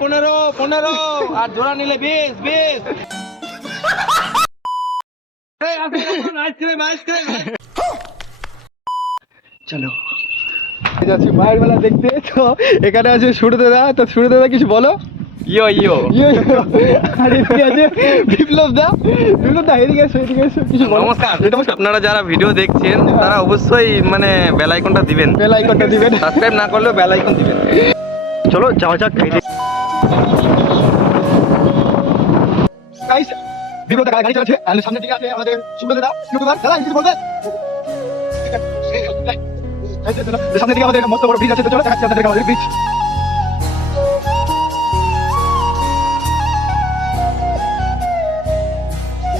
15 15 আর জোড়া নিলে 20 20 ice cream ice cream. চলো যাচ্ছি মায়ের মেলা দেখতে। তো এখানে আছে সুরু দাদা। তো সুরু দাদা কিছু বলো। ইয়ো ইয়ো ইয়ো ইয়ো। আর এদিকে আছে বিপ্লব দা। বিপ্লব দা এদিকে এসো, এদিকে এসো, কিছু বলো। নমস্কার। আপনারা যারা ভিডিও দেখছেন তারা অবশ্যই মানে বেল আইকনটা দিবেন, বেল আইকনটা দিবেন, সাবস্ক্রাইব না করলেও বেল আইকন দিবেন। চলো যাওয়া যাক গাড়িতে। গাইস বিপ্লব দা গাড়ি চালাচ্ছে আর সামনে দিকে আছে আমাদের সুরু দাদা। সুরু দাদা দাদা কিছু বলবেন? সামনে দিকে আমাদের মস্ত বড় ব্রিজ আছে। তো চলো দেখাচ্ছি আপনাদেরকে আমাদের ব্রিজ।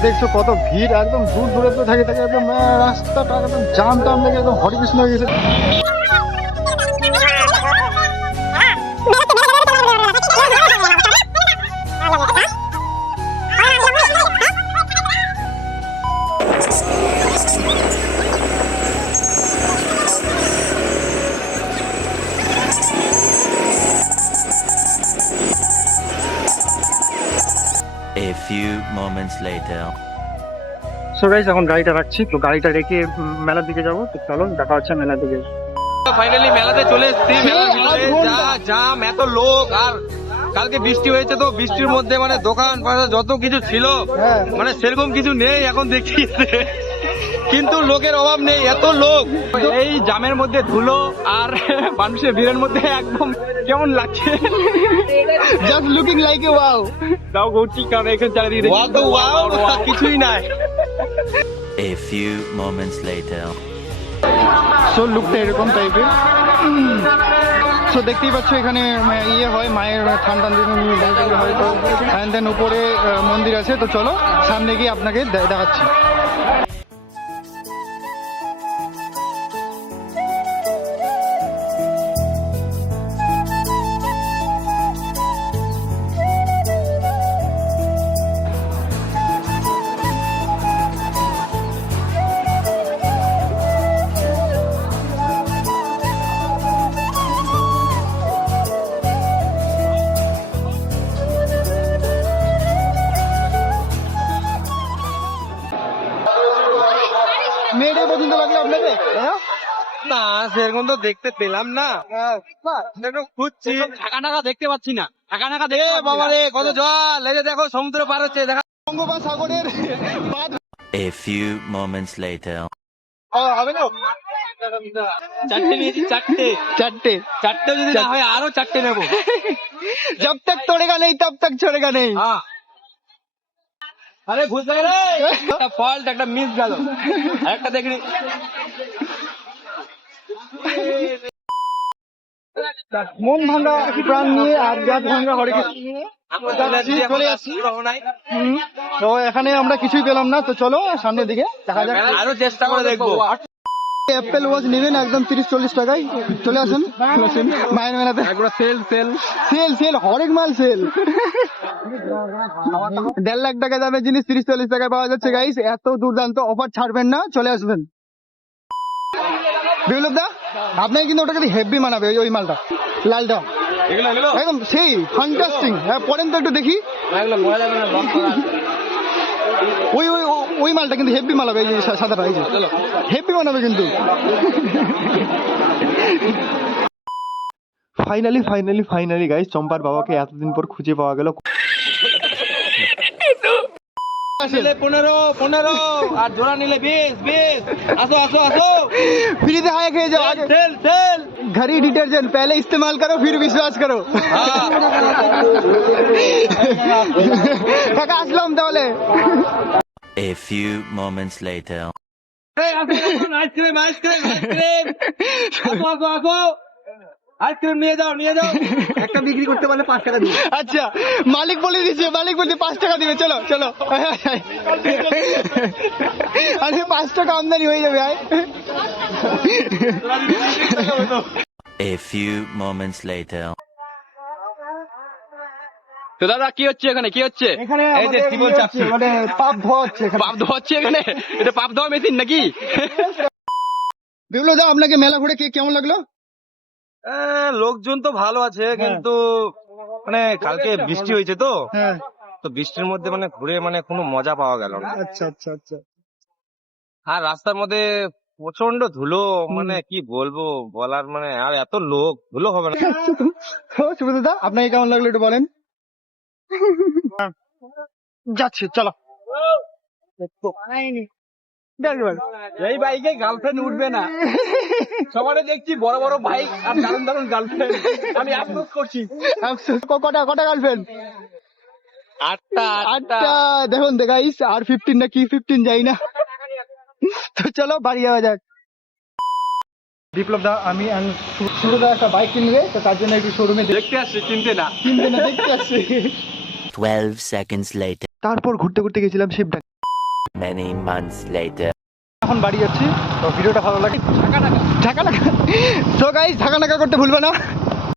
দেখছো কত ভিড়, একদম দূর দূরে তো থাকে থাকে একদম রাস্তাটা একদম জাম টাম লেগে একদম হরে কৃষ্ণ হয়ে গেছে। A few moments later. So guys এখন গাড়িটা রাখছি। তো গাড়িটা রেখে মেলার দিকে যাবো। তো চলো দেখা হচ্ছে মেলার দিকে। ফাইনালি মেলাতে চলে এসেছি। মেলার ভিতরে যা জাম, এত লোক। আর কালকে বৃষ্টি হয়েছে, তো বৃষ্টির মধ্যে মানে দোকান পাশা যত কিছু ছিল মানে সেরকম কিছু নেই এখন দেখছি। কিন্তু লোকের অভাব নেই, এত লোক। এই জামের মধ্যে ধুলো আর মানুষের ভিড়ের মধ্যে একদম কেমন লাগছে। Just looking like a wow. তাও গৌটি কারণ এখানে চারিদিকে দেখি ওয়াও তো ওয়াও কিছুই নাই। A few moments later. So লুকটা এরকম টাইপের। সো দেখতেই পাচ্ছ এখানে ইয়ে হয়, মায়ের ঠান্ডা হয়। তো অ্যান্ড দেন উপরে মন্দির আছে। তো চলো সামনে গিয়ে আপনাকে দেখাচ্ছি। মেয়েদের পছন্দ লাগলো আপনাদের? না সেরকম তো দেখতে পেলাম না, একটু খুঁজছি। ঢাকা ঢাকা দেখতে পাচ্ছি না। ঢাকা ঢাকা দেখে বাবা রে কত জল। এই যে দেখো সমুদ্র পার হচ্ছে, দেখা বঙ্গোপসাগরের বাঁধ। A few moments later. হবে না? চারটে নিয়েছি, চারটে চারটে। চারটে যদি না হয় আরো চারটে নেবো। जब तक तोड़ेगा नहीं तब तक छोड़ेगा नहीं। হ্যাঁ আরে ঘুষ লাগে রে। একটা ফল্ট, একটা মিস গেল। আরেকটা দেখি। মন ভাঙা প্রাণ নিয়ে আর গাছ ভাঙা হরে কৃষ্ণ নিয়ে চলে আসছি। তো এখানে আমরা কিছুই পেলাম না। তো চলো সামনের দিকে দেখা যাক। আরো চেষ্টা করে দেখবো। অ্যাপেল ওয়াচ নেবেন একদম 30-40 টাকায়। চলে আসুন মায়ের মেলাতে। একবার সেল সেল সেল সেল হরেক মাল সেল। 1.5 লাখ টাকা দামের জিনিস 30-40 টাকায় পাওয়া যাচ্ছে গাইস। এত দুর্দান্ত অফার ছাড়বেন না, চলে আসবেন। বিপ্লব দা আপনাকে কিন্তু ওটা কিন্তু হেভি মানাবে, ওই মালটা লালটা এগুলো এগুলো একদম সেই ফ্যান্টাস্টিং। হ্যাঁ পরেন তো একটু দেখি। এগুলো মজা যাবে না, লক করা আছে। ওই ওই ওই মালটা কিন্তু হেভি মানাবে। এই যে সাদাটা, এই যে হেভি মানাবে কিন্তু। ফাইনালি ফাইনালি ফাইনালি গাইস চম্পার বাবাকে এতদিন পর খুঁজে পাওয়া গেল। 15 15 আর জোড়া নিলে 20 20। আসো আসো আসো, फ्री हाय খেয়ে যাও। আগে সেল সেল। घड़ी डिटर्जेंट पहले इस्तेमाल करो फिर विश्वास करो। কাকা আসলাম তাহলে। A few moments later. Ice cream ice cream ice cream. আসো আসো আসো, আইসক্রিম নিয়ে যাও নিয়ে যাও। একটা বিক্রি করতে পারলে 5 টাকা দিবে। আচ্ছা মালিক বলে দিয়েছে, মালিক বলছে 5 টাকা দিবে। চলো চলো, আরে 5 টাকা আমদানি হয়ে যাবে। A few moments later. তো দাদা কি হচ্ছে এখানে, কি হচ্ছে? এখানে এই যে টিবল চাপছে, মানে পাপ ধোয়া হচ্ছে এখানে। পাপ ধোয়াচ্ছে এখানে। এটা পাপ ধোয়া মেশিন নাকি? বিপ্লব দা আপনাকে মেলা ঘুরে কেমন লাগলো? লোকজন তো ভালো আছে কিন্তু মানে কালকে বৃষ্টি হয়েছে তো হ্যাঁ, তো বৃষ্টির মধ্যে মানে ঘুরে মানে কোনো মজা পাওয়া গেল না। আচ্ছা আচ্ছা আচ্ছা। আর রাস্তার মধ্যে প্রচন্ড ধুলো, মানে কি বলবো বলার মানে, আর এত লোক, ধুলো হবে না। তো সুব্রতদা আপনাকে কেমন লাগলো একটু বলেন। যাচ্ছে চলো। এই বাইকে গার্লফ্রেন্ড উঠবে না, সবারে দেখছি বড় বড় বাইক আর দারুণ দারুণ গার্লফ্রেন্ড, আমি আফসোস করছি। আফসোস, কটা কটা গার্লফ্রেন্ড? আটটা। দেখুন দেখাইস আর 15 না কি 15 যাই না। তো চলো বাড়ি যাওয়া যাক। বিপ্লব দা আমি সুব্রতদা একটা বাইক কিনবে, তো তার জন্য একটু শোরুমে দেখতে আসছি, কিনতে না। কিনতে না দেখতে আসছে। 12 seconds later. তারপর ঘুরতে ঘুরতে গেছিলাম শিবডাঙ্গা। Many months later. এখন বাড়ি যাচ্ছি। তো ভিডিওটা ভালো লাগে ঢাকা ঢাকা। সো গাইস ঢাকা ঢাকা করতে ভুলবে না।